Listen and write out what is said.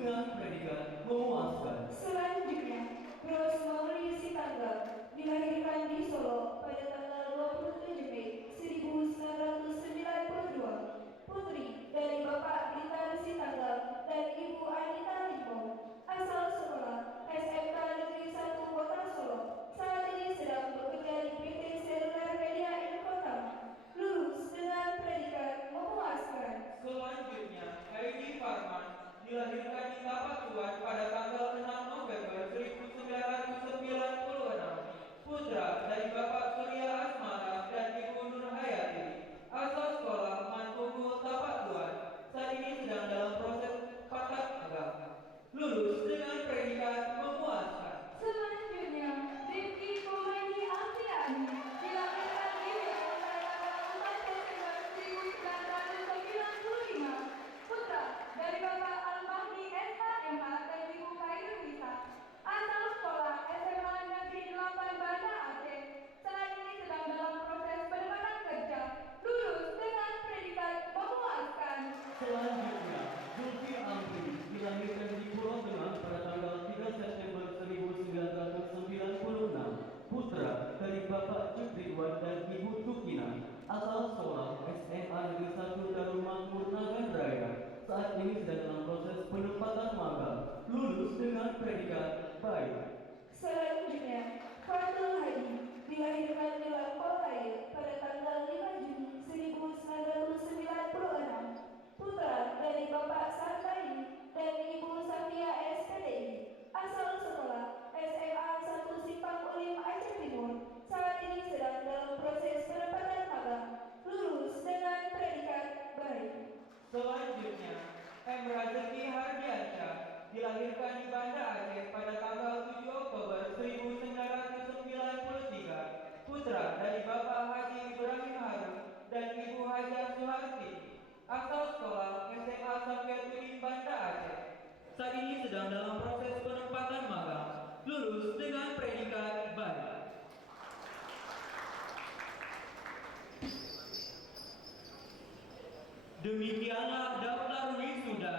dengan predikat memuaskan. Selanjutnya, Bros Maulidi Sitanggang dilahirkan di Solo pada tanggal 27 Mei 1992. Putri dari Bapak Blitar Sitanggang dan Ibu Anita Limpo. Asal sekolah SMK Negeri 1 Kota Solo. Saat ini sedang bekerja di PT Seluler Media Infotama. Lulus dengan predikat memuaskan. Selanjutnya, Heidi Farman dilahirkan di Tapatuan pada tanggal 6 November 1996. Putra dari Bapak Surya Asmara dan Ibu Nur Hayati. Asal sekolah Manpungkul Tapatuan. Saat ini sedang dalam proses pangkat agama. Lulus dengan predikat memuaskan. Selanjutnya, Rifki Komedi Alfiani dilahirkan di Riau pada tanggal 4 Desember 1995. Putra dari Bapak Al-Mahdi SHMA dan Ibu Khairunisa. Asal sekolah SMA Negeri 8 Banda Aceh. Saat ini sedang dalam proses penempatan kerja. Lulus dengan predikat memuaskan. Selanjutnya, Zulfi Amri dilahirkan di Pulau Tengah pada tanggal 3 September 1996. Putra dari Bapak Jukridwan dan Ibu Tukina. Asal sekolah SMA Negeri 1 Darul Makmur Nagan Raya. Saat ini sedang dalam proses penempatan magang. Lulus dengan predikat baik. Selanjutnya, Fatul Hadi dilahirkan di Lampolaya pada tanggal 5 Juni 1996. Putra dari Bapak Santai dan Ibu Safia SPDI. Asal sekolah SMA 1 Simpang Ulim Aceh Timur. Saat ini sedang dalam proses penempatan magang. Lulus dengan predikat baik. Selanjutnya, M. Razaki Hardiansyah dilahirkan di Banda Aceh pada tanggal 7 Oktober 1993. Putra dari Bapak Haji Ibrahim Harun dan Ibu Hajar Suharti. Asal sekolah SMA Samyatuddin Banda Aceh. Saat ini sedang dalam proses penempatan magang. Lulus dengan predikat baik. Demikianlah daftar wisuda